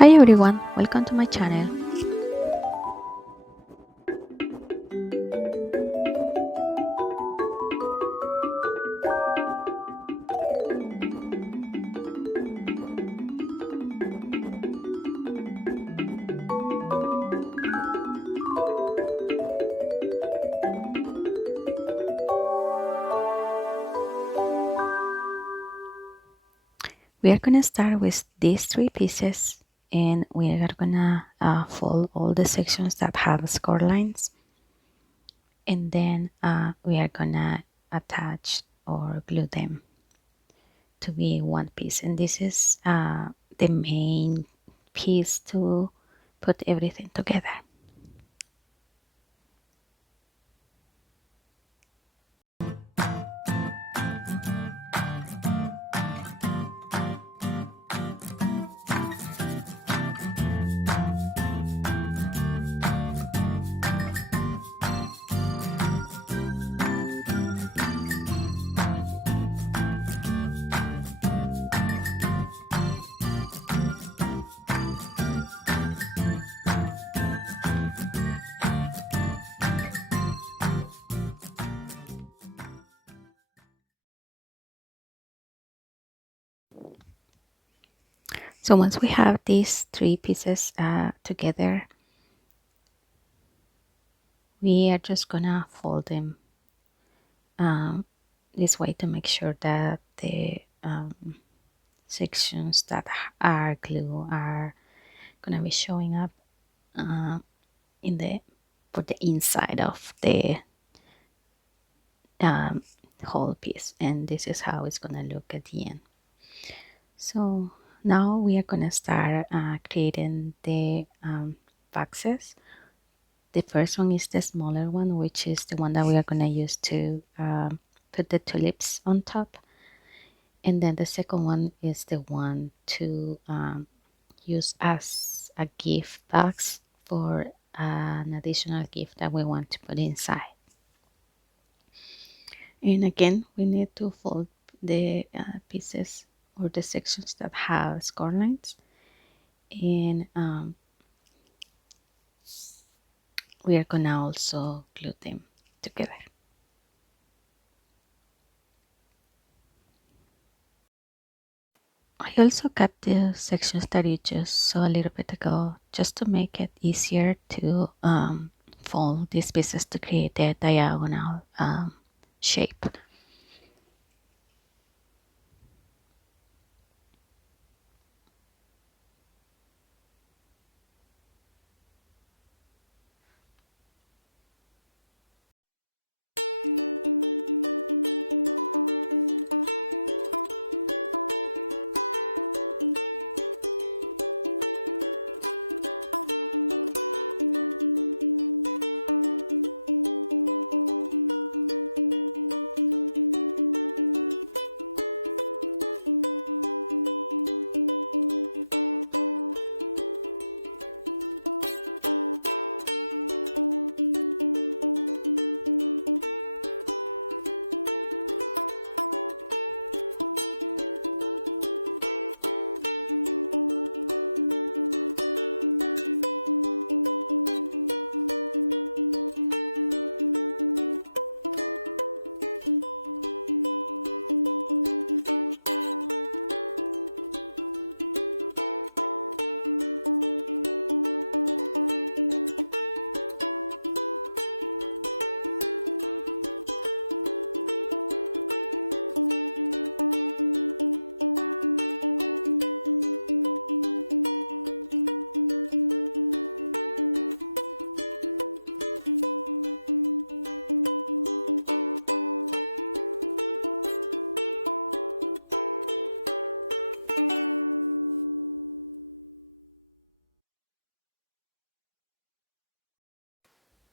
Hi everyone, welcome to my channel. We are gonna start with these three pieces and we are gonna fold all the sections that have score lines, and then we are gonna attach or glue them to be one piece, and this is the main piece to put everything together. So once we have these three pieces together, we are just gonna fold them this way to make sure that the sections that are glue are gonna be showing up in the for the inside of the um, whole piece, and this is how it's gonna look at the end. So now we are gonna start creating the boxes. The first one is the smaller one, which is the one that we are gonna use to put the tulips on top, and then the second one is the one to use as a gift box for an additional gift that we want to put inside. And again, we need to fold the pieces or the sections that have score lines, and we are gonna also glue them together. I also cut the sections that you just saw a little bit ago, just to make it easier to fold these pieces to create the diagonal shape.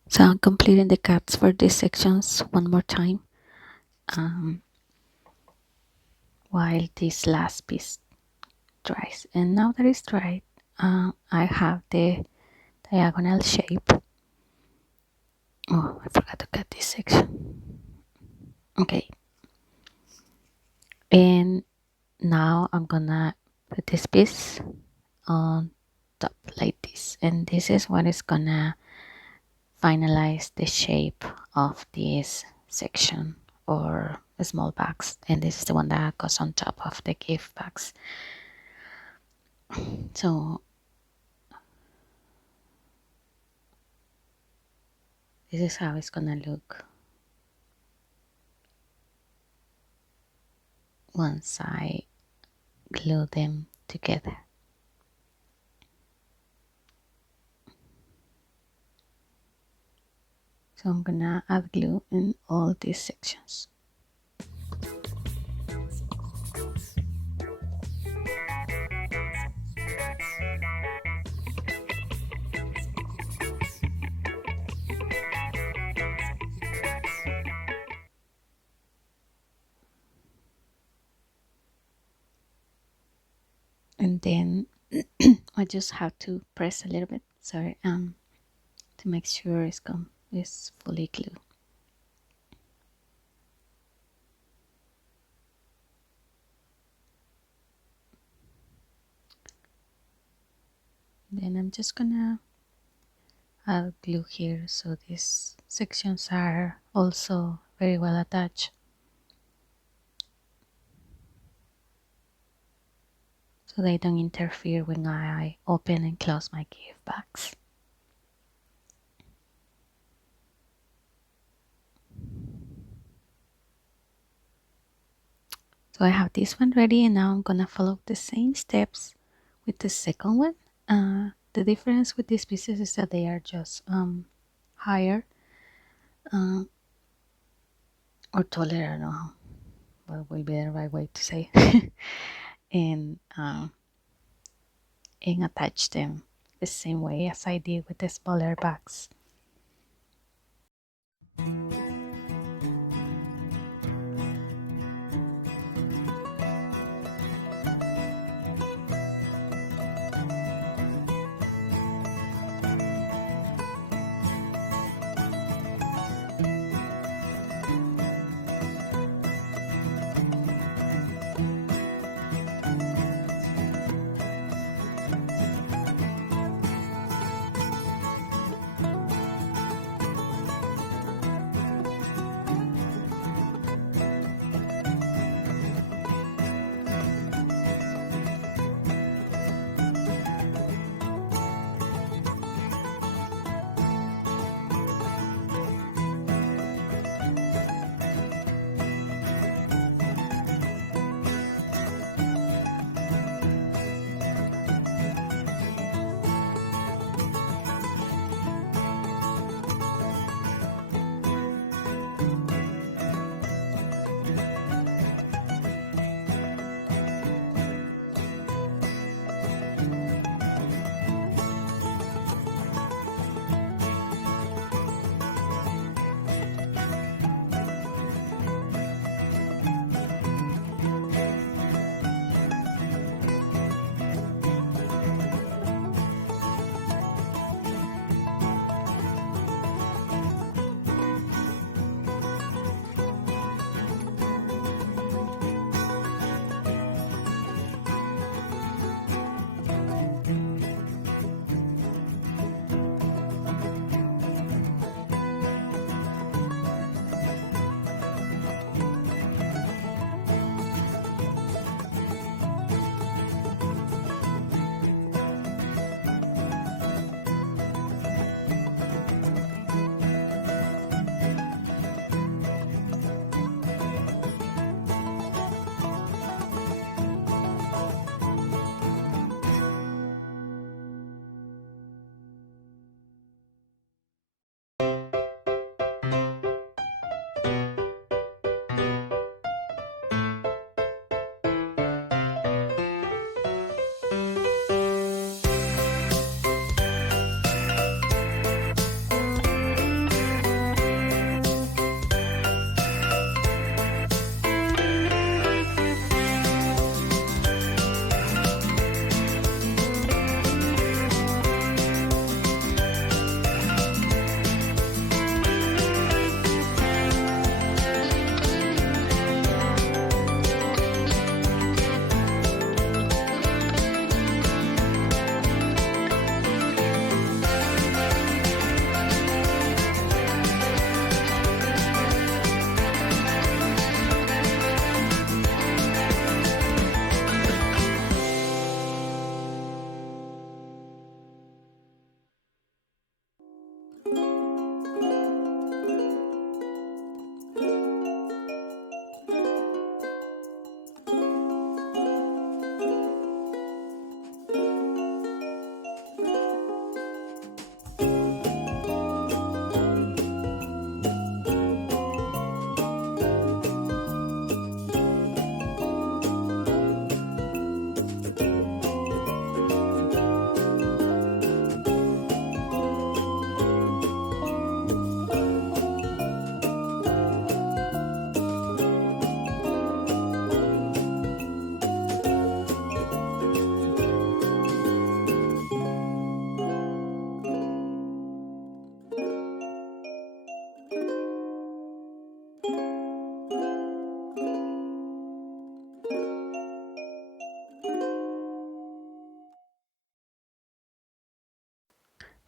So I'm completing the cuts for these sections one more time while this last piece dries. And now that it's dried, I have the diagonal shape. Oh, I forgot to cut this section. Okay. And now I'm gonna put this piece on top like this, and this is what is gonna finalize the shape of this section or a small box, and this is the one that goes on top of the gift box. So this is how it's gonna look once I glue them together. So I'm gonna add glue in all these sections. And then I just have to press a little bit, sorry, to make sure it's fully glued. Then I'm just gonna add glue here so these sections are also very well attached, so they don't interfere when I open and close my gift box. So I have this one ready, and now I'm gonna follow the same steps with the second one. The difference with these pieces is that they are just higher or taller, I don't know what will be the right way to say, and attach them the same way as I did with the smaller bags.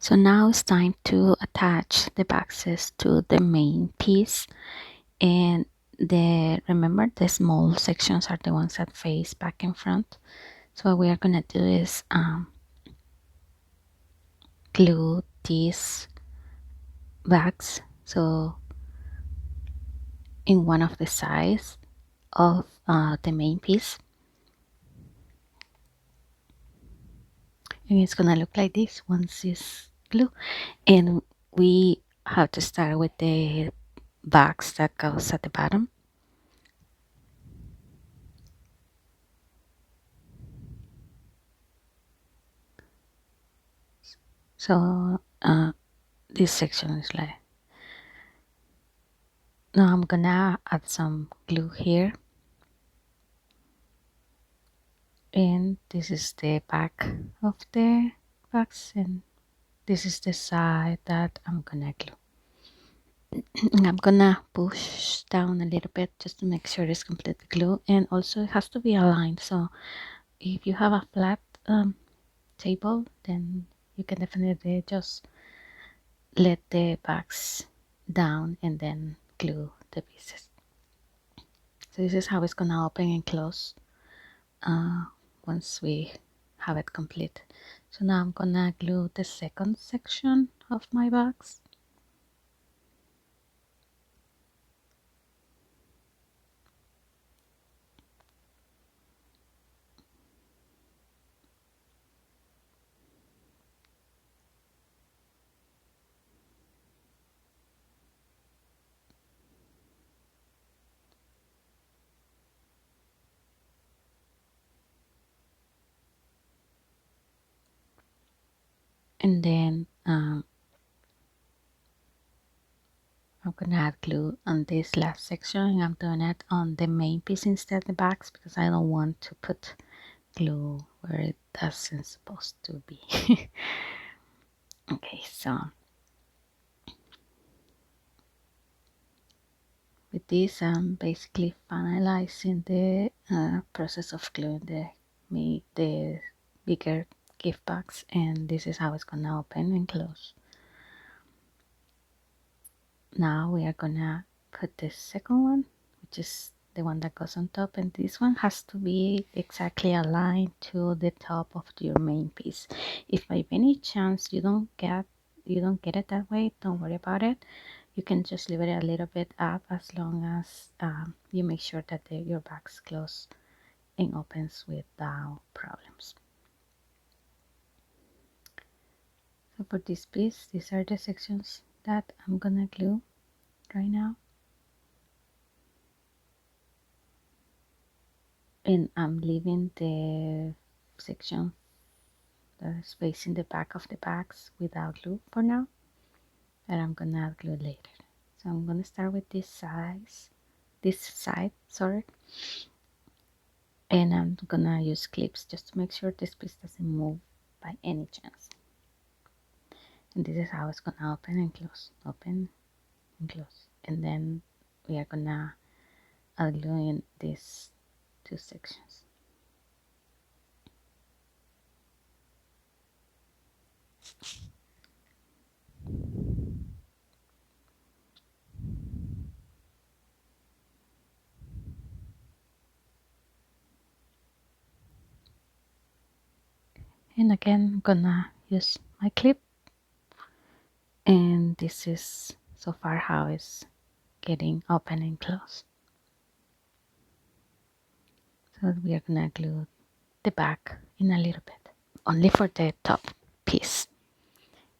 So now it's time to attach the boxes to the main piece, and remember the small sections are the ones that face back and front. So what we are gonna do is glue these bags so in one of the sides of the main piece, and it's gonna look like this once it's glue. And we have to start with the box that goes at the bottom. So this section is like, now I'm gonna add some glue here, and this is the back of the box, and this is the side that I'm gonna glue. And I'm gonna push down a little bit just to make sure it's completely glue, and also it has to be aligned. So if you have a flat table, then you can definitely just let the box down and then glue the pieces. So this is how it's gonna open and close once we have it complete. So now I'm gonna glue the second section of my box. And then I'm gonna add glue on this last section, and I'm doing it on the main piece instead of the box because I don't want to put glue where it doesn't supposed to be. Okay, so with this I'm basically finalizing the process of gluing the bigger gift box, and this is how it's gonna open and close. Now we are gonna put the second one, which is the one that goes on top, and this one has to be exactly aligned to the top of your main piece. If by any chance you don't get it that way, don't worry about it. You can just leave it a little bit up, as long as you make sure that your box closes and opens without problems. So for this piece, these are the sections that I'm gonna glue right now. And I'm leaving the section that is facing the back of the bags without glue for now, and I'm gonna add glue later. So I'm gonna start with this side, sorry, and I'm gonna use clips just to make sure this piece doesn't move by any chance. And this is how it's gonna open and close, and then we are gonna add glue in these two sections. And again, I'm gonna use my clip, and this is so far how it's getting open and closed. So we are gonna glue the back in a little bit, only for the top piece.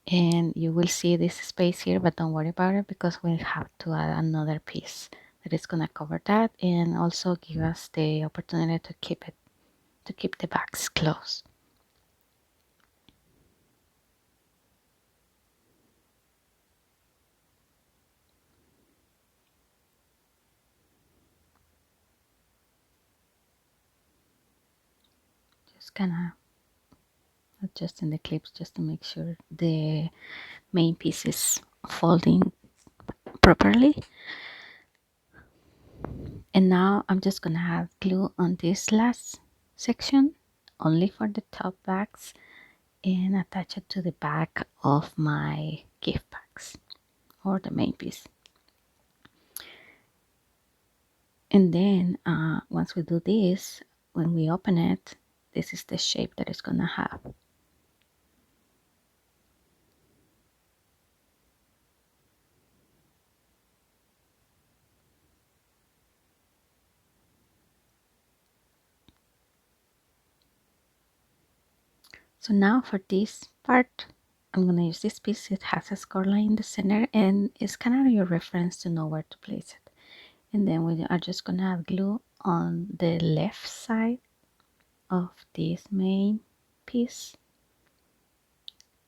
And you will see this space here, but don't worry about it because we have to add another piece that is gonna cover that and also give us the opportunity to keep the backs closed. Just kind of adjusting the clips just to make sure the main piece is folding properly. And now I'm just gonna add glue on this last section only for the top backs, and attach it to the back of my gift box or the main piece. And then once we do this, when we open it, this is the shape that it's gonna have. So now for this part, I'm gonna use this piece. It has a score line in the center and it's kind of your reference to know where to place it. And then we are just gonna add glue on the left side of this main piece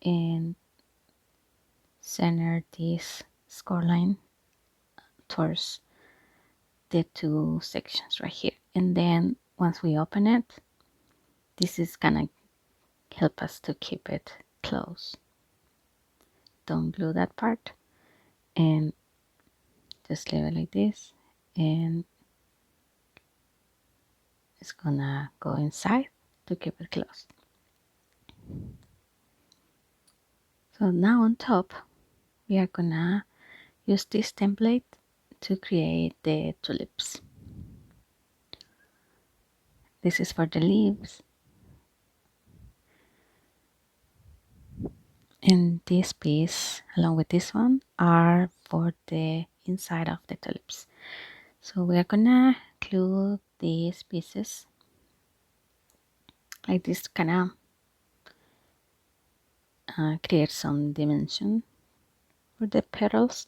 and center this score line towards the two sections right here. And then once we open it, this is gonna help us to keep it closed. Don't glue that part and just leave it like this, and it's gonna go inside to keep it closed. So now on top, we are gonna use this template to create the tulips. This is for the leaves, and this piece along with this one are for the inside of the tulips. So we are gonna glue these pieces like this, kind of create some dimension for the petals.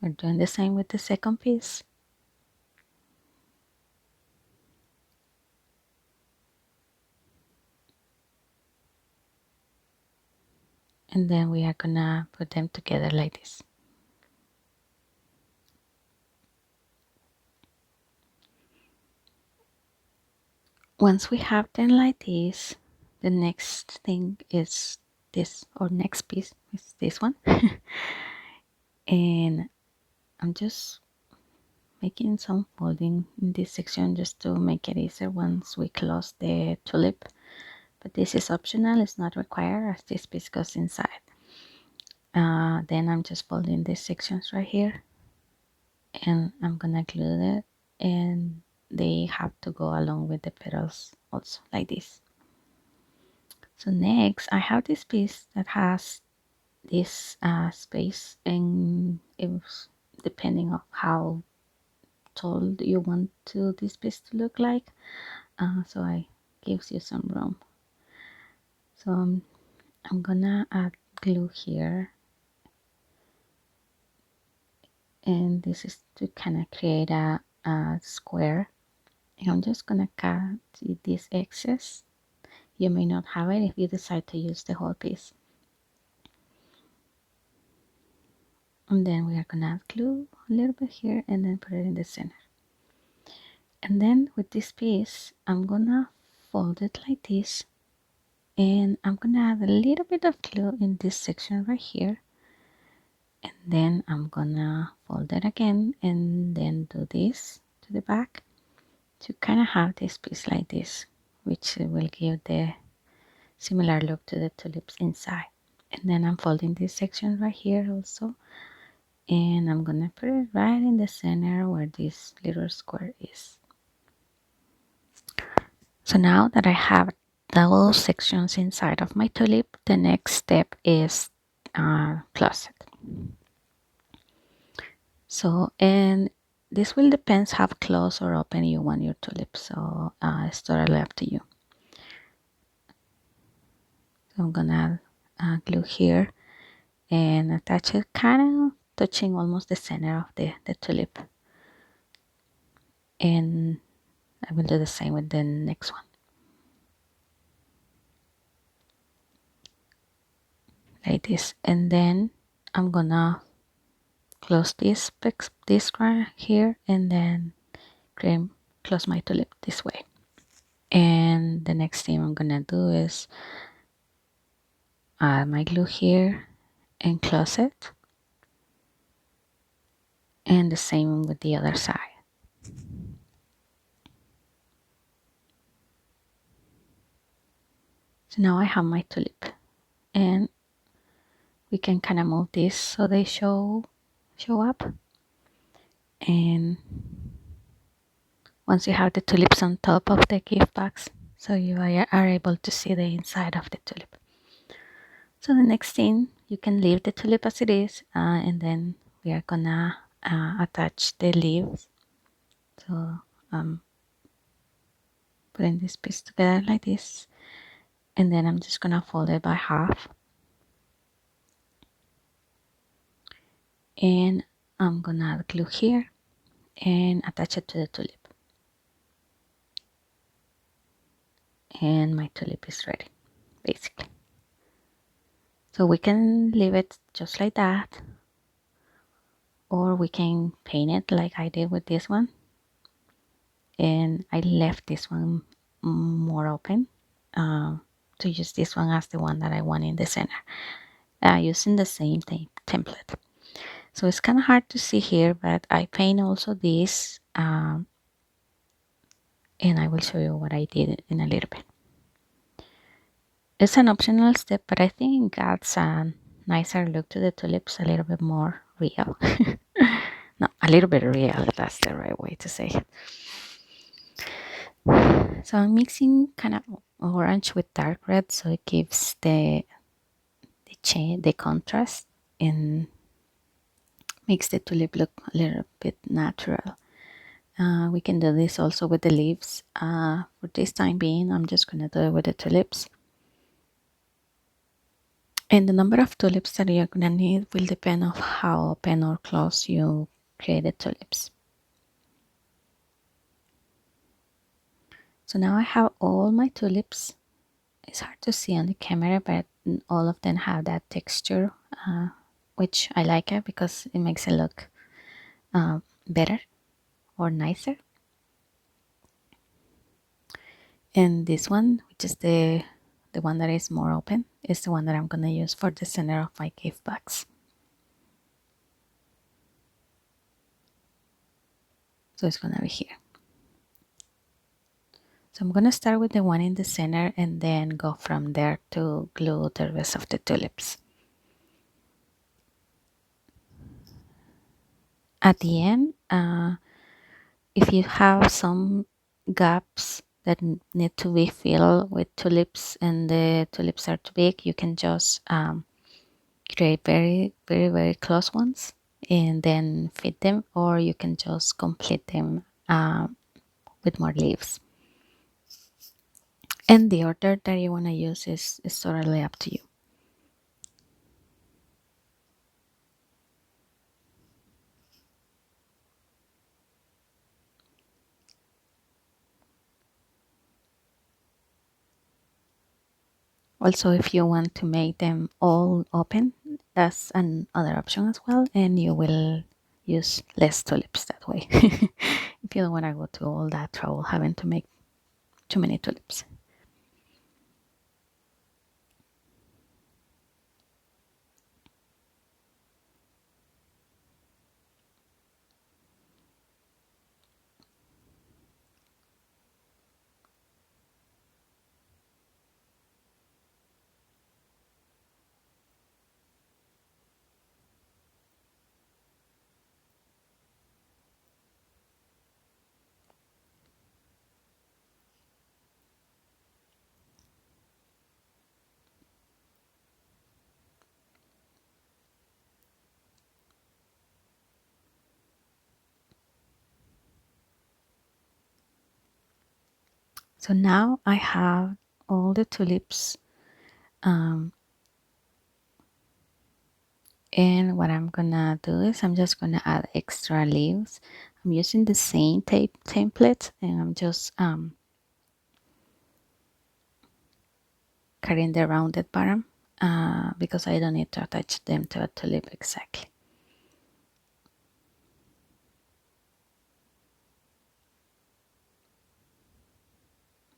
We're doing the same with the second piece. And then we are gonna put them together like this. Once we have them like this, the next thing is this, or next piece is this one. And I'm just making some folding in this section just to make it easier once we close the tulip. But this is optional, it's not required as this piece goes inside. Then I'm just folding these sections right here, and I'm gonna glue it, and they have to go along with the petals also like this. So next I have this piece that has this space, and it was depending on how tall you want to this piece to look like, so I gives you some room. So I'm gonna add glue here, and this is to kind of create a square, and I'm just gonna cut this excess. You may not have it if you decide to use the whole piece. And then we are gonna add glue a little bit here and then put it in the center. And then with this piece, I'm gonna fold it like this, and I'm gonna add a little bit of glue in this section right here, and then I'm gonna fold it again and then do this to the back to kind of have this piece like this, which will give the similar look to the tulips inside. And then I'm folding this section right here also, and I'm gonna put it right in the center where this little square is. So now that I have those sections inside of my tulip, the next step is close it. So, and this will depend how close or open you want your tulip, so it's totally up to you. So I'm gonna glue here and attach it, kind of touching almost the center of the tulip, and I will do the same with the next one like this. And then I'm gonna close this right here, and then close my tulip this way. And the next thing I'm gonna do is add my glue here and close it. and the same with the other side. So now I have my tulip, and we can kind of move this so they show up. And once you have the tulips on top of the gift box, so you are able to see the inside of the tulip. So the next thing, you can leave the tulip as it is, and then we are gonna attach the leaves. So putting this piece together like this, and then I'm just gonna fold it by half, and I'm gonna add glue here and attach it to the tulip, and my tulip is ready, basically. So we can leave it just like that, or we can paint it like I did with this one, and I left this one more open to use this one as the one that I want in the center, using the same template. So it's kind of hard to see here, but I paint also this, and I will show you what I did in a little bit. It's an optional step, but I think it adds a nicer look to the tulips, a little bit more real. No, a little bit real, that's the right way to say it. So I'm mixing kind of orange with dark red, so it gives the contrast and makes the tulip look a little bit natural. We can do this also with the leaves. For this time being, I'm just going to do it with the tulips. And the number of tulips that you're going to need will depend on how open or close you create the tulips. So now I have all my tulips. It's hard to see on the camera, but all of them have that texture, which I like it because it makes it look better or nicer. And this one, which is the one that is more open, is the one that I'm going to use for the center of my gift box. So it's going to be here. So I'm going to start with the one in the center and then go from there to glue the rest of the tulips. At the end, if you have some gaps that need to be filled with tulips and the tulips are too big, you can just create very, very, very close ones and then fit them, or you can just complete them with more leaves. And the order that you want to use is totally up to you. Also, if you want to make them all open, that's another option as well, and you will use less tulips that way. If you don't want to go to all that trouble having to make too many tulips. So now I have all the tulips, and what I'm gonna do is I'm just gonna add extra leaves. I'm using the same template, and I'm just cutting the rounded bottom because I don't need to attach them to a tulip exactly.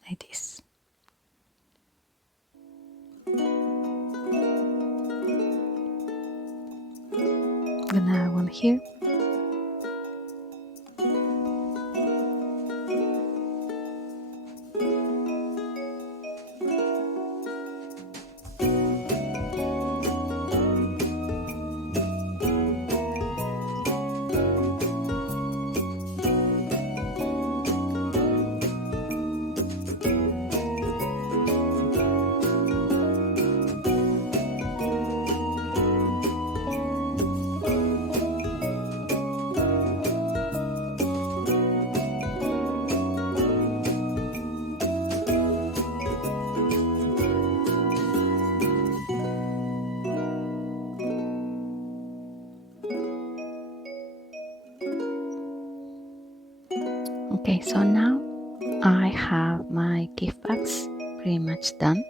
Like this. I'm gonna add one here. Okay, so now I have my gift bags pretty much done.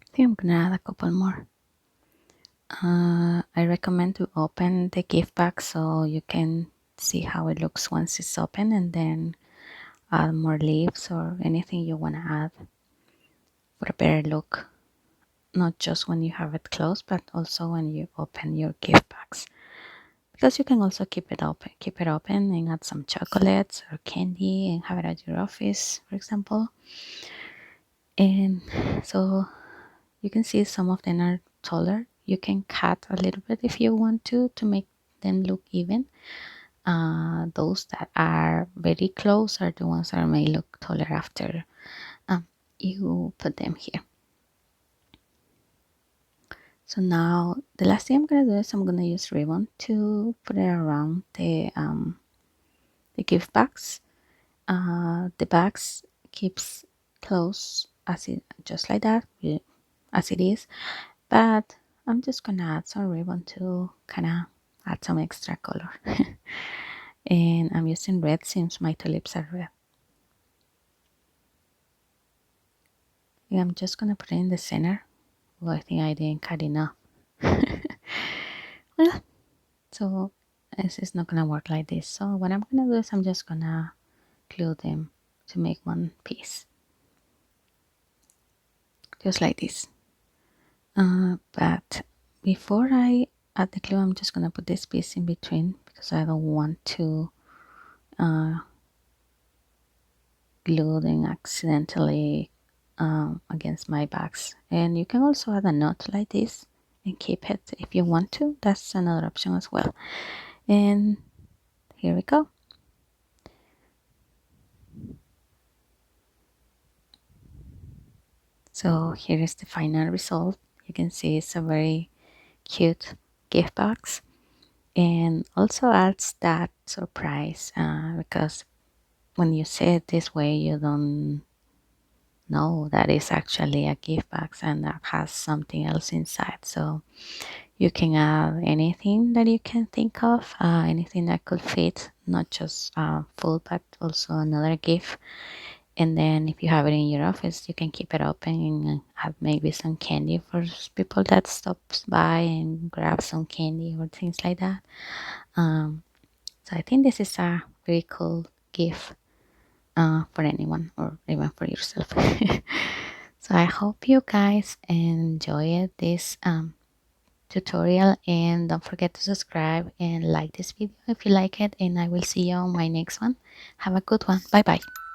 I think I'm gonna add a couple more. I recommend to open the gift bag so you can see how it looks once it's open, and then add more leaves or anything you want to add for a better look, not just when you have it closed but also when you open your gift bags, because you can also keep it open and add some chocolates or candy and have it at your office, for example. And so you can see some of them are taller. You can cut a little bit if you want to make them look even. Those that are very close are the ones that may look taller after you put them here. So now the last thing I'm gonna do is I'm gonna use ribbon to put it around the gift bags. The bags keeps close as it just like that, as it is, but I'm just gonna add some ribbon to kind of add some extra color. And I'm using red since my tulips are red. And I'm just gonna put it in the center. Well, I think I didn't cut enough. Well, so this is not gonna work like this. So what I'm gonna do is I'm just gonna glue them to make one piece, just like this. But before I add the glue, I'm just gonna put this piece in between because I don't want to glue them accidentally against my bags. And you can also add a knot like this and keep it if you want to. That's another option as well. And here we go. So here is the final result. You can see it's a very cute gift box, and also adds that surprise because when you see it this way, you don't know that it's actually a gift box and that has something else inside. So you can add anything that you can think of, anything that could fit, not just food, but also another gift. And then if you have it in your office, you can keep it open and have maybe some candy for people that stops by and grab some candy or things like that. So I think this is a very cool gift for anyone or even for yourself. So I hope you guys enjoyed this tutorial, and don't forget to subscribe and like this video if you like it, and I will see you on my next one. Have a good one. Bye bye.